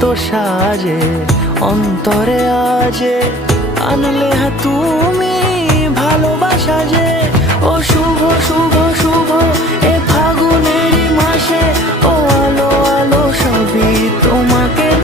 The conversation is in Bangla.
কত সাজে অন্তরে আজে আনলে তুমি ভালোবাসা যে। ও শুভ শুভ শুভ